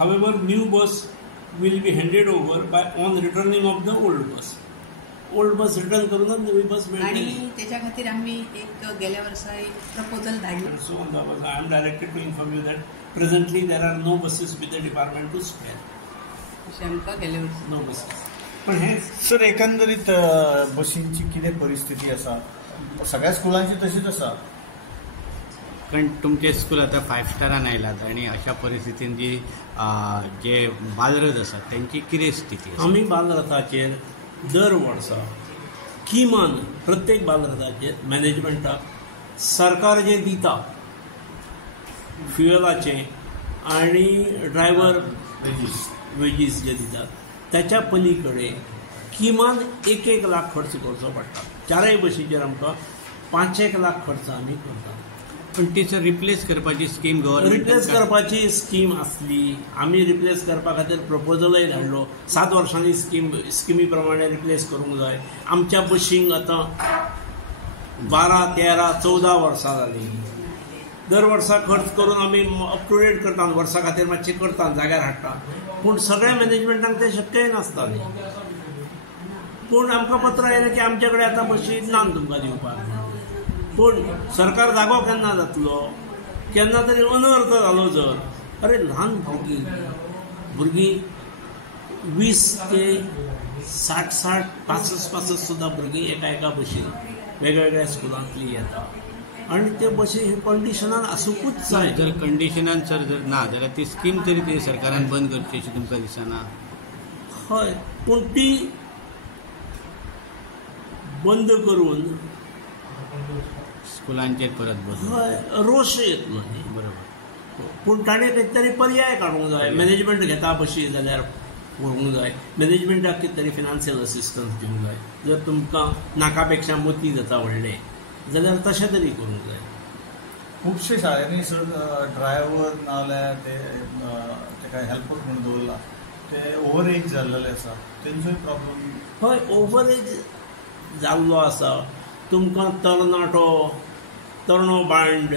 However, new bus will be handed over by on returning of the old bus. Old bus return करूनच नवी बस आणि मेळटली. त्याच्या खातीर आम्ही एक गेल्या वर्सा एक प्रपोजल धाडलो. So on the bus, I am directed to inform you that presently there are no buses with the department to spare. अशें आमकां गेल्या वर्सा No buses. पण हे सर एकंदरीत बसींची कितें परिस्थिती आसा? सगळ्या स्कुलांची तशीच आसा. कारण तुमचे स्कूल आता 5 स्टारान आयलात आणि अशा परिस्थितीन जी जे बालरथ आसात त्यांची कितें स्थिती आसा? आमी बालरथाचेर दर वर्सा किमान प्रत्येक बालरथाचेर मॅनेजमेंटाक सरकार जे दिता फ्युएलाचे आणि ड्रायव्हर वेजीस जे दितात त्याच्या पलीकडे किमान 1 लाख खर्च करचो पडटा. 4 बशीचेर आमकां 5 लाख खर्च आमी करतात. पण टीचर रिप्लेस करपाची स्कीम गव्हर्नमेंट रिप्लेस करपाची स्कीम आसली. आमी रिप्लेस करपा खातीर प्रपोजलय धाडलो. 7 वर्सांनी स्किमी प्रमाणे रिप्लेस करूंक जाय. आमच्या बशींक आतां 12, 13, 14 वर्सां जालीं. दर वर्सा खर्च करून आमी अप टू डेट करता, वर्सा खातीर मातशें करता, जाग्यार हाडटा. पूण सगळ्या मॅनेजमेंटांक तें शक्य नासतालें. पूण आमकां पत्र आयलें की आमचे कडेन आतां बशी नात तुमकां दिवपाक. पूण सरकार जागो केन्ना जातलो? केन्ना तरी अनर्थ जालो जर. अरे ल्हान भुरगीं 20 ते 60 65 सुद्दां भुरगीं एका बशीन वेगवेगळ्या स्कुलांतलीं येता आनी ते बशी कंडिशनान आसूंकूच जाय. जर कंडिशनान सर जर ना जाल्यार ती स्कीम तरी ती सरकारान बंद करची अशी तुमकां दिसना? हय, पूण ती बंद करून स्कुलांचेर परत बदल. हय रोश येतलो न्ही. बरोबर. पूण ताणें खंय तरी पर्याय काडूंक जाय. मॅनेजमेंट घेता बशी जाल्यार व्हरूंक जाय. मॅनेजमेंटाक कितें तरी फिनान्शियल असिस्टन्स दिवंक जाय. जर तुमकां नाका पेक्षा मती जाता व्हडले जाल्यार तशें तरी करूंक जाय. खुबशे शाळेंनी सर ड्रायव्हर नाजाल्यार तेका हेल्पर म्हणून दवरला ते ओवर एज जाल्लेले आसा. तेंचोय प्रॉब्लम. हय, ओवर एज जाल्लो आसा. तुमकां तरणो बांड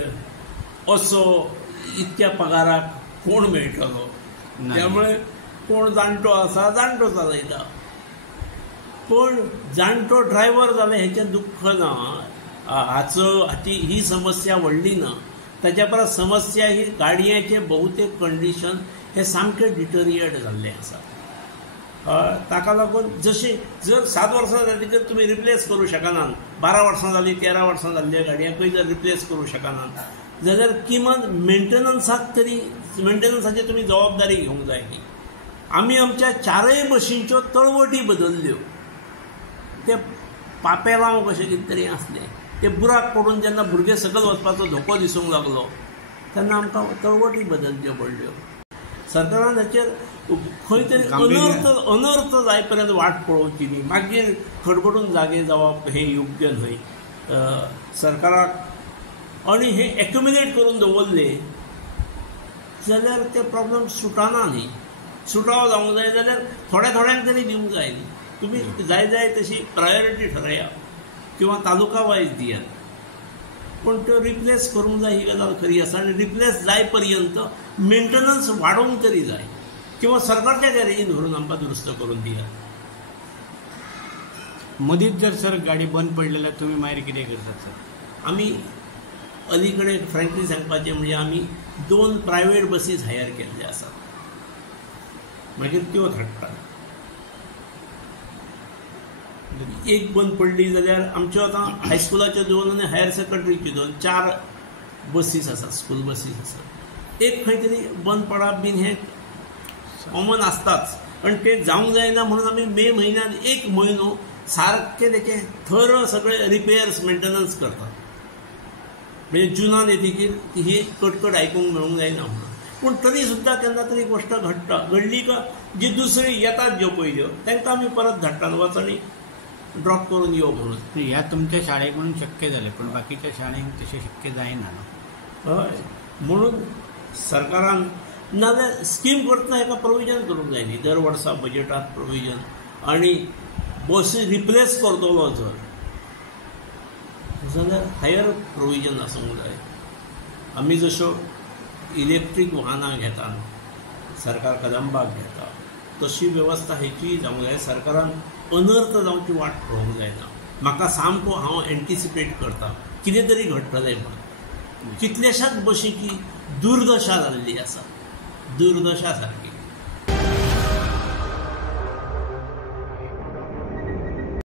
असो इतक्या पगाराक कोण मेळटलो? त्यामुळे कोण जाणटो आसा जाणटो चलयता. पूण जाणटो ड्रायव्हर जाले हेचें दुख्ख ना. हाची ही समस्या व्हडली ना. ताच्या परस समस्या ही गाडयांचे बहुतेक कंडिशन हे सामकें डिटरिएट जाल्ले आसा. ताका लागून जशी जर 7 वर्सां जातकीर तुमी रिप्लेस करूं शकनात, 12 वर्सां जालीं 13 वर्सां जाल्ल्या गाडयांकूय जर रिप्लेस करूं शकनात जाल्यार किमान मेंटेनन्साची तुमी जबाबदारी घेवंक जाय. की आमी आमच्या 4 बशींच्यो तळवटी बदलल्यो. ते पापेलांव कशें कितें तरी आसलें. ते बुराक पडून जेन्ना भुरगे सकयल वचपाचो धोको दिसूंक लागलो तेन्ना आमकां तळवटी बदलच्यो पडल्यो. सरकारान हाचेर खंय तरी अनर्थ जाय पर्यंत वाट पळोवची न्ही. मागीर खडबडून जागे जावप हें योग्य न्हय. सरकाराक आनी हे एक्युमुलेट करून दवरले जाल्यार ते प्रॉब्लेम सुटना न्ही. सुटाव जावंक जाय जाल्यार थोड्यांक तरी दिवंक जाय न्ही. तुमी जाय तशी प्रायोरिटी ठरया किंवा तालुका वायज दियात. पूण त्यो रिप्लेस करूंक जाय ही गजाल खरी आसा. आनी रिप्लेस जाय पर्यंत मेंटेनन्स वाडोवंक तरी जाय किंवा सरकारच्या गॅरेजीन व्हरून आमकां दुरुस्त करून दियात. मदींच जर सर गाडी बंद पडली जाल्यार तुमी मागीर कितें करतात सर? आमी अलीकडे फ्रँकली सांगपाचें म्हणजे आमी 2 प्रायवेट बसीस हायर केल्ले आसात. मागीर त्यो धाडटात. एक बंद पडली जाल्यार आमच्यो आतां हायस्कुलाच्यो 2 आनी हायर सेकंडरीच्यो 2 4 बसीस आसात, स्कूल बसीस आसात. एक खंय तरी बंद पडप बीन हें कॉमन आसताच. पण ते जावंक जायना म्हणून आमी मे म्हयन्यात 1 म्हयनो सारके तेचे थर सगळे रिपेयर्स मेंटेनन्स करतात. म्हणजे जुनान येतकीर ही कटकट आयकूंक मेळूंक जायना म्हणून. पूण तरी सुद्दां केन्ना तरी गोश्ट घडली का जी दुसरी येतात ज्यो पयल्यो तांकां आमी परत धाडटात वचनी ड्रॉप करून यो म्हणून. ह्या तुमच्या शाळेक म्हणून शक्य जालें पण बाकीच्या शाळेंक तशें शक्य जायना. हय, म्हणून सरकारान नाजाल्यार स्कीम करतना हेका प्रोविजन करूंक जाय न्ही. दर वर्सा बजेटांत प्रोविजन. आनी बसी रिप्लेस करतलो जर जाल्यार हायर प्रोविजन आसूंक जाय. आमी जश्यो इलेक्ट्रीक वाहनां घेतात सरकार कदंबाक घेता तशी वेवस्था हेची जावंक जाय. सरकारान अनर्थ जावची वाट पळोवंक जायना. म्हाका सामको हांव एंटिसिपेट करता कितें तरी घडटलें म्हणून. कितल्याशाच बशींची दुर्दशा जाल्ली आसा, दुर्दशा सारकी.